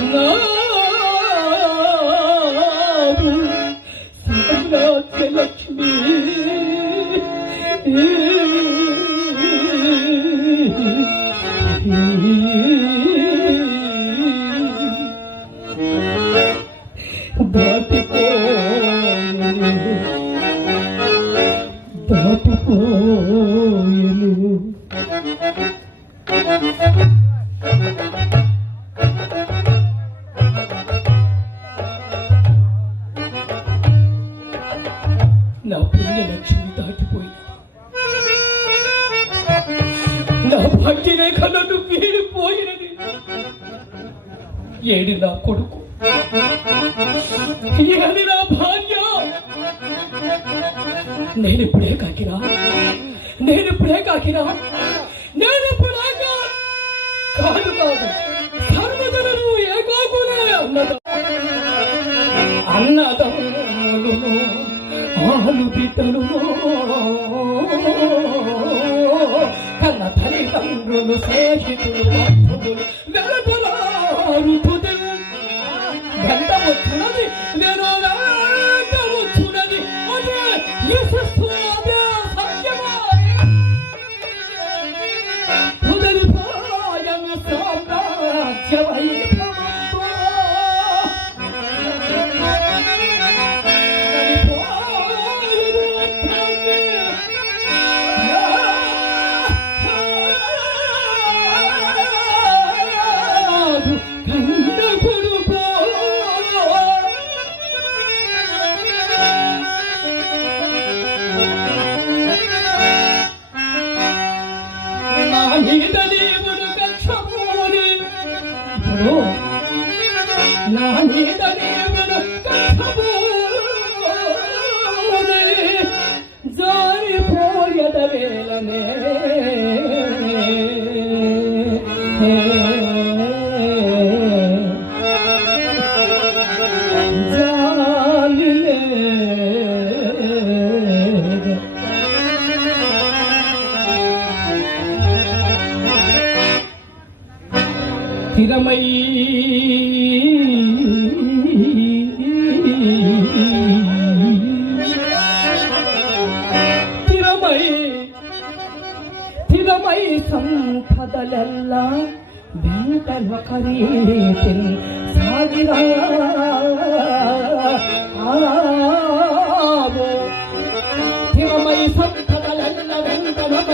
No. నా పుణ్యలక్ష్మి దాటిపోయింది నా భాగ్యరేఖలను వీడిపోయినది ఏడి నా కొడుకు? ఏది నా భార్య? నేనిప్పుడే కాకినా. నేనిప్పుడే కాకినా. నేనిప్పుడే కా- కాదు కాదు సర్వజనులు ఏకాకులే అన్నదా. ఆలు బిడ్డలు కన్న తల్లిదండ్రులు శేషితులు బంధువులు గంట వచ్చినది திறமை స్థిరమై సంపదలెల్ల వెంటనొక రీతిన్ సాగిరా ఆవో. స్థిరమై సంపదలెల్ల వెంటనొక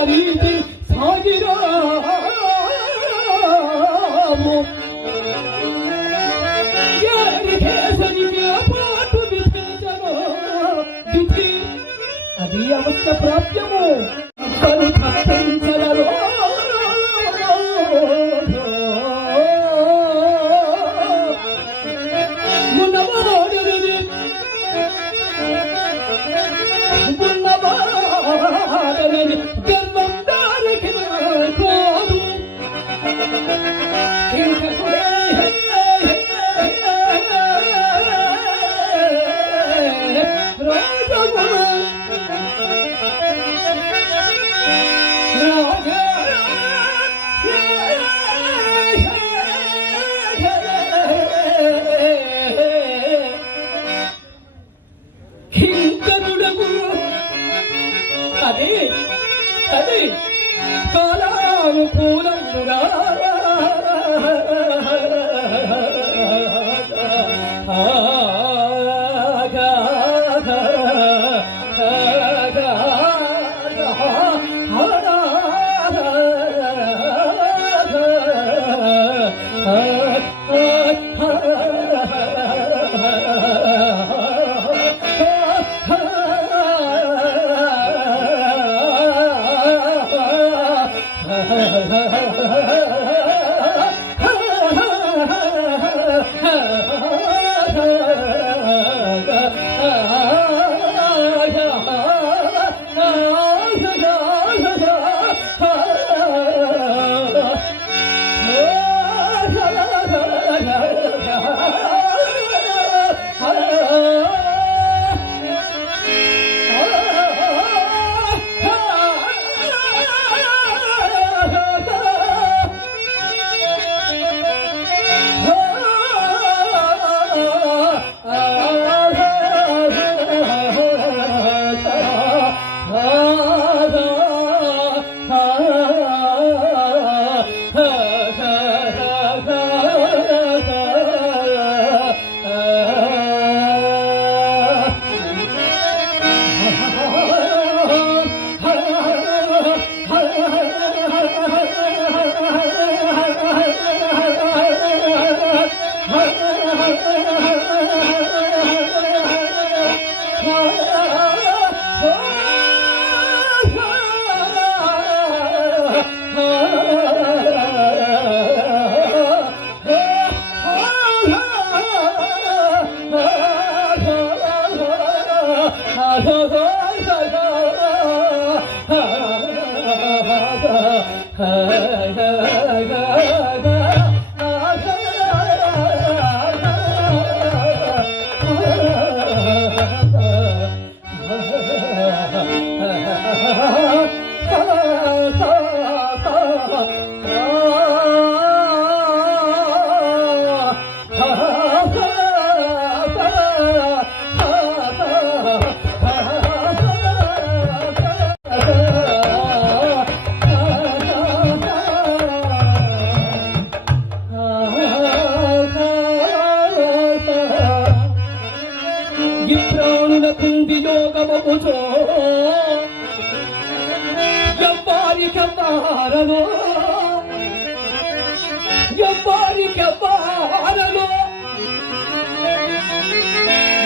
ಜಪಾರಿಗೆ ಬಾರಲು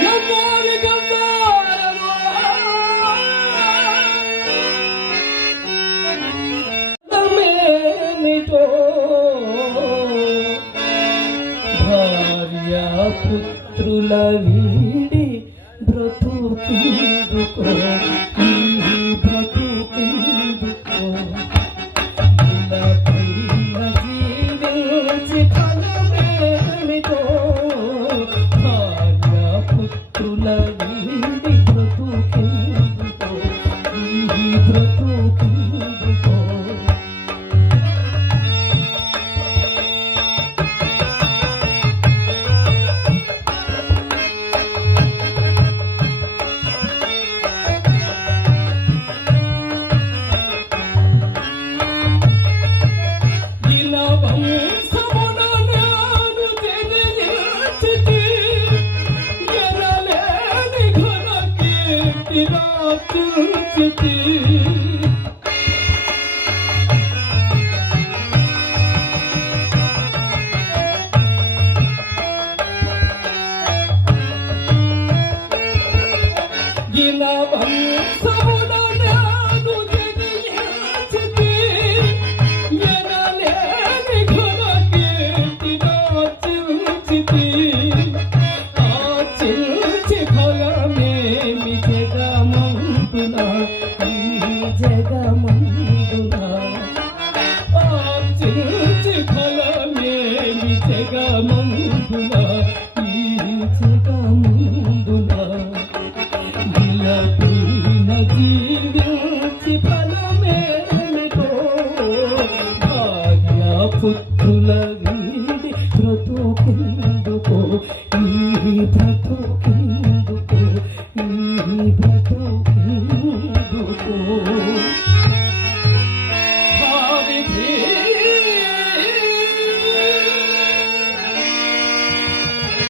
ಜಪಾರಿಗೆ ಬಾರಲು ನಮೇನಿತೋ ಭಾರ್ಯ ಪುತ್ರುಲ ವೀಡಿ ಬ್ರತು ಕಿಂದುಕೋ Oh. స్థుతి Aman kumar.